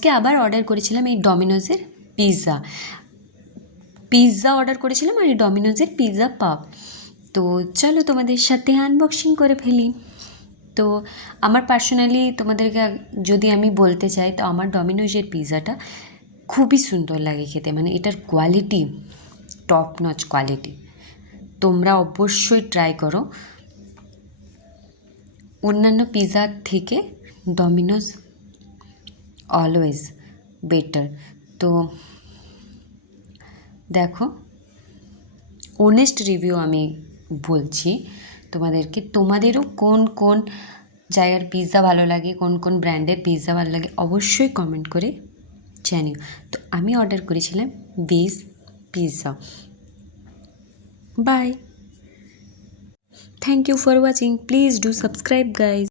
আজকে আবার অর্ডার করেছিলাম এই ডমিনোজের পিৎজা অর্ডার করেছিলাম আর এই ডমিনোজের পিৎজা পাও। তো চলো তোমাদের সাথে আনবক্সিং করে ফেলি। তো আমার পার্সোনালি তোমাদেরকে যদি আমি বলতে চাই, তো আমার ডমিনোজের পিৎজাটা খুবই সুন্দর লাগে খেতে, মানে এটার কোয়ালিটি টপ নচ কোয়ালিটি। তোমরা অবশ্যই ট্রাই করো। অন্যান্য পিৎজার থেকে ডমিনোজ অলওয়েজ বেটার। তো দেখো, অনেস্ট রিভিউ আমি বলছি তোমাদেরকে, তোমাদেরও কোন কোন জায়গার পিৎজা ভালো লাগে, কোন কোন ব্র্যান্ডের পিৎজা ভালো লাগে অবশ্যই কমেন্ট করে জানিও। তো আমি অর্ডার করেছিলাম veg pizza. Bye, thank you for watching, please do subscribe guys.